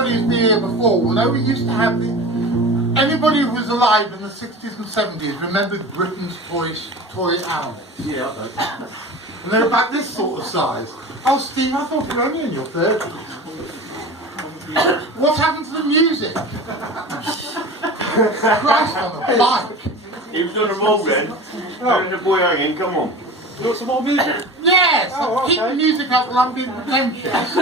anybody who's been here before will know we used to have anybody who was alive in the 60s and 70s remembered Britain's toy animals. Yeah, I know. And they're about this sort of size. Oh, Steve, I thought you were only in your 30s. What's happened to the music? Christ on a bike. You've done them all then. There's a boy hanging, come on. You want some more music? Yes! Oh, okay. Keep the music up while I'm being pretentious.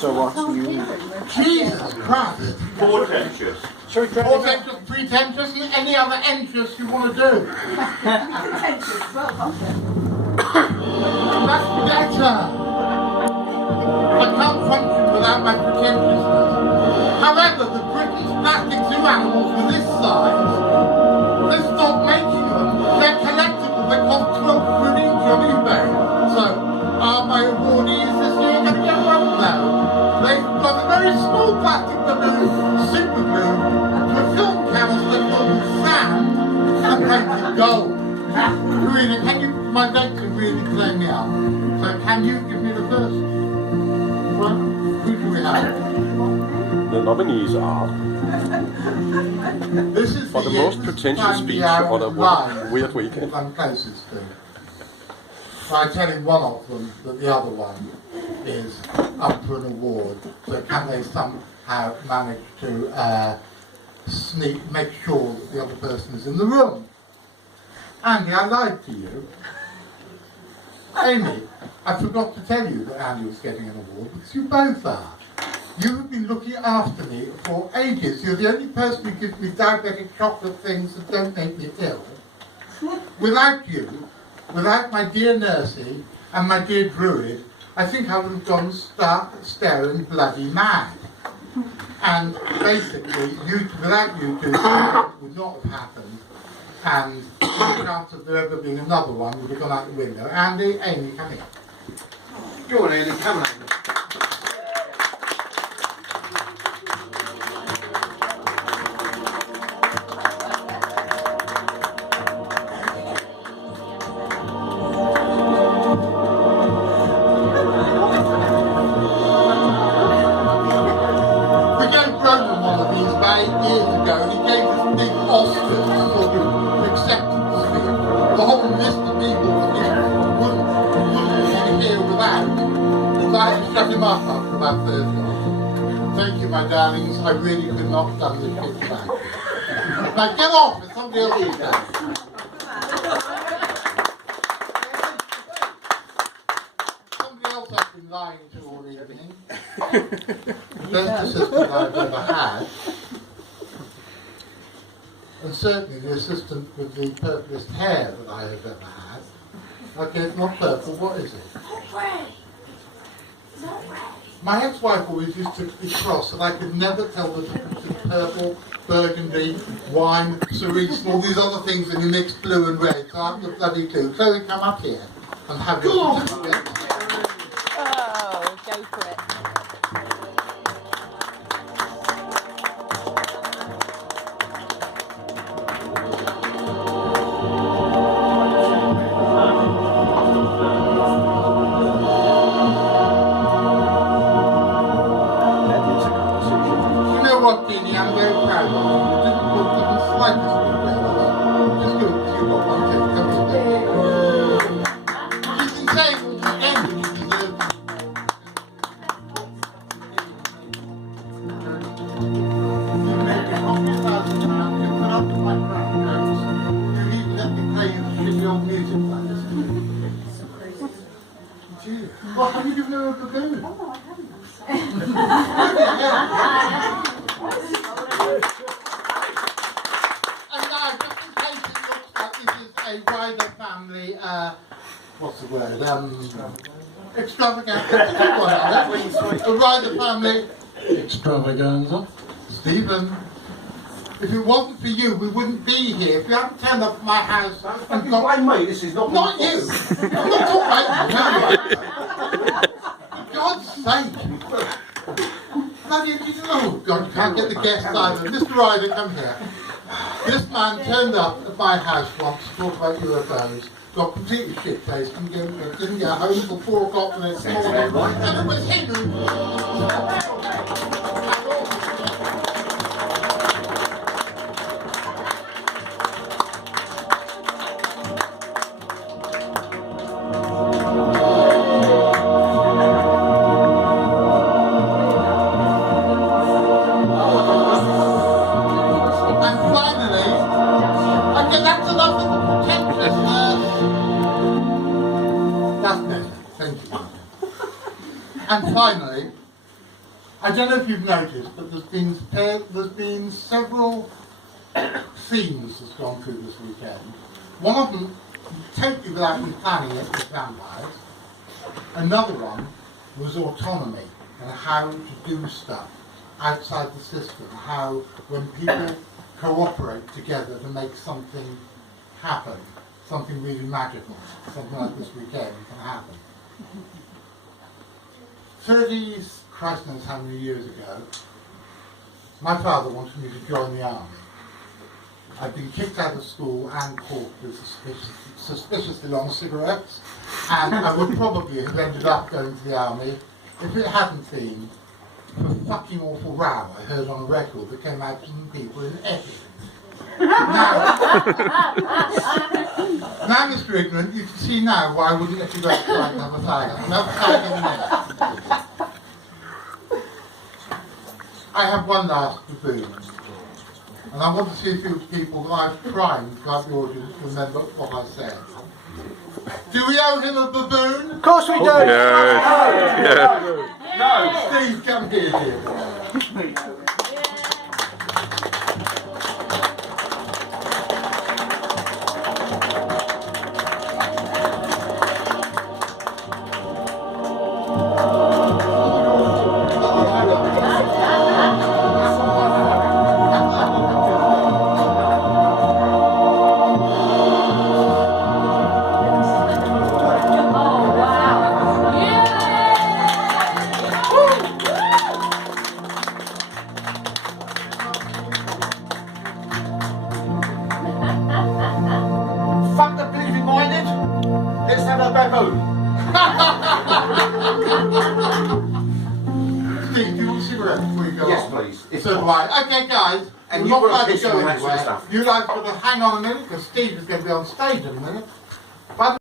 So what do you need? Jesus Christ. Portentous. Shall we try it? Portentous, pretentious, and any other entrance you want to do. Pretentious as well, That's better. I can't function without my pretentiousness. However, the Britain's plastic zoo animals were this size. They stopped making them. They're collectible. They cost 12 quid each on eBay. So, are my awardees this year going to get one now? They've got a very small plastic balloon, super glue, to a film canister filled with sand and painted gold. Karina, can you, my dates are really playing me out. So can you give me the first one? Who do we have? The nominees are This is for the most pretentious speech on a weird weekend. I'm closest to. By telling one of them that the other one is up for an award. So can they somehow manage to make sure that the other person is in the room? Andy, I lied to you. Amy, I forgot to tell you that Andy was getting an award because you both are. You have been looking after me for ages. You're the only person who gives me diabetic chocolate things that don't make me ill. Without you, without my dear Nursey and my dear Druid, I think I would have gone stark, staring bloody mad. And basically, without you two, it would not have happened. And the chance of there ever being another one would have gone out the window. Andy, Amy, come here. Go on, Andy, come on. We gave Roman one of these about 8 years ago, and he gave us big Oscars sort of acceptance speech. The whole list of people that he wouldn't want to hear without. So I had to shut him up after about 30 years. Thank you, my darlings. I really could not have done this shit without you. Now get off, it's somebody else's day. Somebody else I've been lying to all evening. The best assistant I've ever had. And certainly the assistant with the purplest hair that I have ever had. Okay, it's not purple, what is it? My ex-wife always used to be cross and I could never tell the difference between purple, burgundy, wine, cerise, and all these other things when you mix blue and red. So I'm the bloody clue. Chloe, come up here and have your certificate. Oh, go for it. You know what, Jeannie, I'm very proud of you. You didn't put even the slightest regret on it. Just good because you got one thing. Come here. You can say it was the end you deserve. You made me £100,000 to put up with my crap jokes. You even let me play you shitty old music like this. Gee. Well, have you given her a baboon? Oh, no, I haven't. And now, just in case it looks like this is a wider family, what's the word? Extravaganza. A wider family extravaganza. Stephen, if it wasn't for you, we wouldn't be here. If you hadn't turned up at my house and got... Blame me, this is not Not you! I'm not talking about you. For God's sake. Bloody, oh God, you can't get the guests either. Mr. Ryder, come here. This man turned up at my house once to talk about UFOs, got completely shit-faced, didn't get home until 4 o'clock the next morning, and it was him who And finally, I don't know if you've noticed, but there's been several themes that's gone through this weekend. One of them, totally without me planning it, was vampires. Another one was autonomy and how to do stuff outside the system. How when people cooperate together to make something happen, something really magical, something like this weekend can happen. 30, Christ knows how many years ago, my father wanted me to join the army. I'd been kicked out of school and caught with suspiciously long cigarettes, and I would probably have ended up going to the army if it hadn't been for a fucking awful row I heard on a record that came out from people in Epping. Now, Mr. Ignorant, you can see now why I wouldn't let you go outside and have a fag. Another fag in there. I have one last baboon. And I want to see a few people that I've primed throughout the audience to remember what I said. Do we owe him a baboon? Of course we do! Yeah. No! Steve, come here, dear boy. Fuck the bleeding minded! Let's have a baboon! Steve, do you want a cigarette before you go Yes, on? please. If So do I. Okay, guys. And we're you've not got allowed to to piss go and all that sort of anywhere. stuff. You guys got to hang on a minute because Steve is going to be on stage in a minute. Bye.